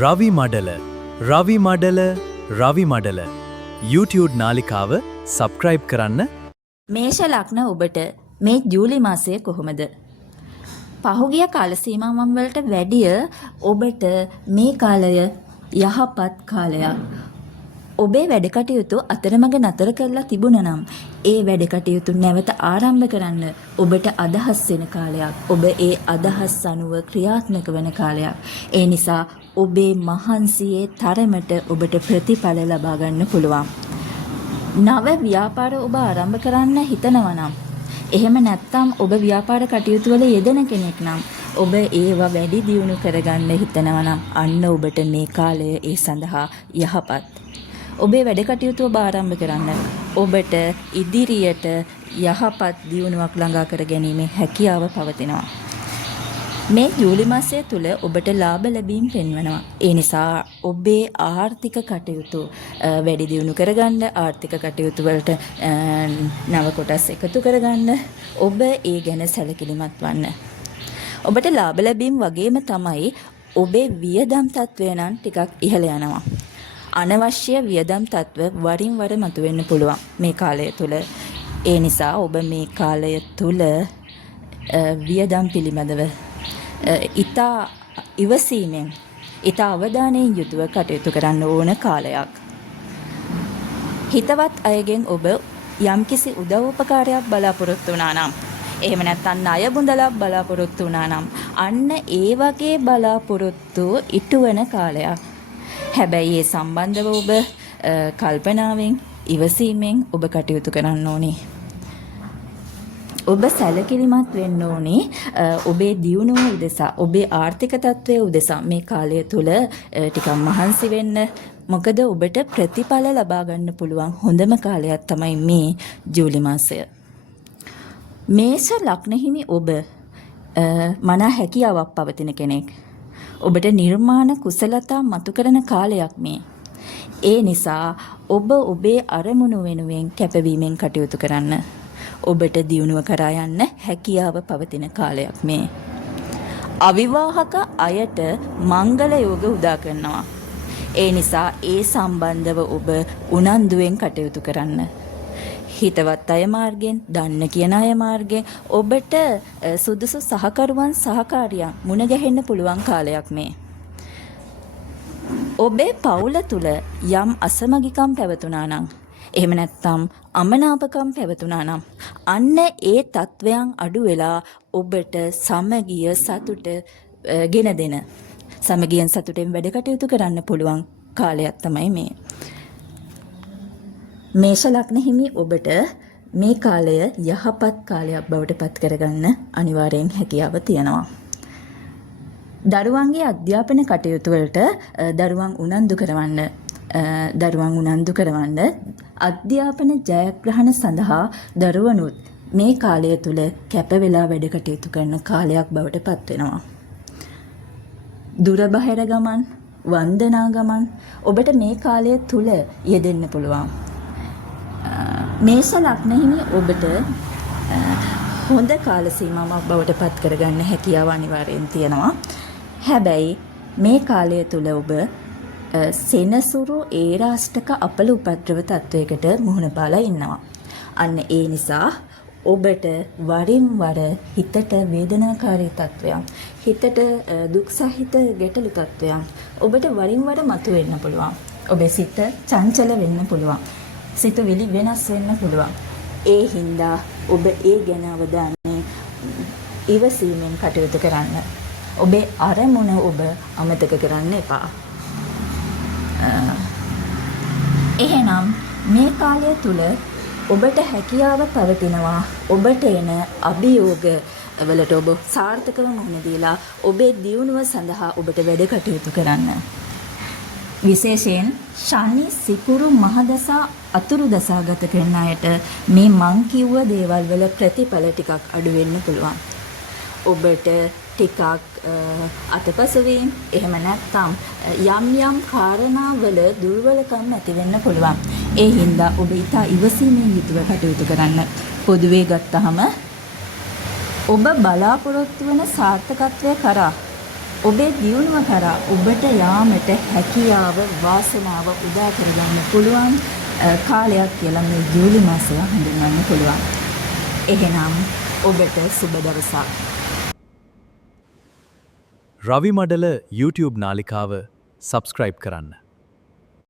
රවි මඩල YouTube නාලිකාව subscribe කරන්න. මේෂ ලග්න ඔබට මේ ජූලි මාසය කොහොමද? පහුගිය කාල සීමාවන් වලට වැඩිය ඔබට මේ කාලය යහපත් කාලයක්. ඔබේ වැඩ කටයුතු අතරමඟ නතර කරලා තිබුණා නම් ඒ වැඩ කටයුතු නැවත ආරම්භ කරන්න ඔබට අදහස් වෙන කාලයක්. ඔබ ඒ අදහස් අනුව ක්‍රියාත්මක වෙන කාලයක්. ඒ නිසා ඔබේ මහන්සියේ තරමට ඔබට ප්‍රතිඵල ලබා ගන්න පුළුවන්. නව ව්‍යාපාර ඔබ ආරම්භ කරන්න හිතනවා නම් එහෙම නැත්නම් ඔබ ව්‍යාපාර කටයුතු වල යෙදෙන කෙනෙක් නම් ඔබ ඒවා වැඩි දියුණු කරගන්න හිතනවා නම් අන්න ඔබට මේ කාලය ඒ සඳහා යහපත්. ඔබේ වැඩ කටයුතු ඔබ ආරම්භ කරන්න ඔබට ඉදිරියට යහපත් දියුණුවක් ළඟා කර ගැනීමේ හැකියාව පවතිනවා. මේ ජූලි මාසය තුල ඔබට ලාභ ලැබීම් පෙන්වනවා. ඒ නිසා ඔබේ ආර්ථික කටයුතු වැඩි දියුණු කරගන්න, ආර්ථික කටයුතු වලට නව කොටස් එකතු කරගන්න ඔබ ඒ ගැන සැලකිලිමත් වන්න. ඔබට ලාභ ලැබීම් වගේම තමයි ඔබේ වියදම් තත්වය නම් ටිකක් ඉහළ යනවා. අනවශ්‍ය වියදම් තත්ව වරින් වර මතුවෙන්න පුළුවන් මේ කාලය තුල. ඒ නිසා ඔබ මේ කාලය තුල වියදම් පිළිබඳව ඉතා ඉවසීමෙන් ඉතා අවධානයෙන් යුතුව කටයුතු කරන්න ඕන කාලයක්. හිතවත් අයගෙන් ඔබ යම්කිසි උදව් උපකාරයක් බලාපොරොත්තු වුණා නම් එහෙම නැත්නම් ණය බුඳලක් බලාපොරොත්තු වුණා නම් අන්න ඒ වගේ බලාපොරොත්තු ඉටුවන කාලයක්. හැබැයි ඒ සම්බන්ධව ඔබ කල්පනාවෙන් ඉවසීමෙන් ඔබ කටයුතු කරන්න ඕනේ. ඔබ සැලකිලිමත් වෙන්න ඕනේ ඔබේ දියුණුව උදෙසා, ඔබේ ආර්ථික තත්ත්වය උදෙසා මේ කාලය තුල ටිකක් මහන්සි වෙන්න. මොකද ඔබට ප්‍රතිඵල ලබා ගන්න පුළුවන් හොඳම කාලයක් තමයි මේ ජූලි මාසය. මේෂ ලග්න හිමි ඔබ මනා හැකියාවක් පවතින කෙනෙක්. ඔබට නිර්මාණ කුසලතා මතු කරන කාලයක් මේ. ඒ නිසා ඔබ ඔබේ අරමුණු වෙනුවෙන් කැපවීමෙන් කටයුතු කරන්න. ඔබට දියුණුව කරා යන්න හැකියාව පවතින කාලයක් මේ. අවිවාහක අයට මංගල යෝග උදා කරනවා. ඒ නිසා ඒ සම්බන්ධව ඔබ උනන්දුවෙන් කටයුතු කරන්න. හිතවත් අය මාර්ගයෙන්, දන්න කියන අය මාර්ගයෙන් ඔබට සුදුසු සහකරුවන් සහකාරියන් මුණ ගැහෙන්න පුළුවන් කාලයක් මේ. ඔබේ පවුල තුල යම් අසමගිකම් පැවතුණා නම් එහෙම නැත්නම් අමනාපකම් පැවතුණා නම් අන්න ඒ තත්වයන් අඩු වෙලා ඔබට සමගිය සතුට ගෙන දෙන, සමගියෙන් සතුටෙන් වැඩ කටයුතු කරන්න පුළුවන් කාලයක් තමයි මේ. මේෂ ලග්න හිමි ඔබට මේ කාලය යහපත් කාලයක් බවට පත් කරගන්න අනිවාර්යෙන් හැකියාව තියෙනවා. දරුවන්ගේ අධ්‍යාපන කටයුතු වලට දරුවන් උනන්දු කරවන්න අධ්‍යාපන ජයග්‍රහණ සඳහා දරුවනුත් මේ කාලය තුල කැප වෙලා වැඩ කටයුතු කරන කාලයක් බවට පත් වෙනවා. දුර බැහැර ගමන්, වන්දනා ගමන් ඔබට මේ කාලය තුල යෙදෙන්න පුළුවන්. මේෂ ලග්න හිමි ඔබට හොඳ කාල සීමාවක් බවට පත් කරගන්න හැකියාව අනිවාර්යෙන් තියෙනවා. හැබැයි මේ කාලය තුල ඔබ සෙනසුරු ඒරාෂ්ටක අපල උපද්‍රව තත්වයකට මුහුණ පාලා ඉන්නවා. අන්න ඒ නිසා ඔබට වරින් වර හිතට වේදනාකාරී තත්වයන්, හිතට දුක් සහිත ගැටලු තත්වයන් ඔබට වරින් වර මතුවෙන්න පුළුවන්. ඔබේ සිත චංචල වෙන්න පුළුවන්. සිතුවිලි වෙනස් වෙන්න පුළුවන්. ඒ හින්දා ඔබ ඒ ගැන අවධානය ඉවසීමෙන් කටයුතු කරන්න. ඔබේ අරමුණ ඔබ අමතක කරන්න එපා. එහෙනම් මේ කාලය තුල ඔබට හැකියාව පවතිනවා ඔබට එන අභියෝග වලට ඔබ සාර්ථකව මුහුණ දීලා ඔබේ දියුණුව සඳහා ඔබට වැඩ කටයුතු කරන්න. විශේෂයෙන් ශනි සිකුරු මහදසා අතුරු දසා ගත කරන අයට මේ මං කිව්ව දේවල් වල ප්‍රතිඵල ටිකක් අඩු වෙන්න පුළුවන්. ඔබට ටිකක් අතපසු වීම, එහෙම නැත්නම් යම් කාරණාවල දුර්වලකම් ඇති වෙන්න පුළුවන්. ඒ හින්දා ඔබ ඉතා ඉවසීමෙන් යුතුව කටයුතු කරන්න. පොදුවේ ගත්තහම ඔබ බලාපොරොත්තු වන සාර්ථකත්වය කරා ඔබේ දියුණුව කරා ඔබට යාමට හැකියාව වාසනාව උදා කරගන්න පුළුවන් කාලයක් කියලා මේ ජූලි මාසය හඳුන්වන්න පුළුවන්. එහෙනම් ඔබට සුබ දවසක්. රවි මඩල YouTube නාලිකාව සබස්ක්‍රයිබ් කරන්න.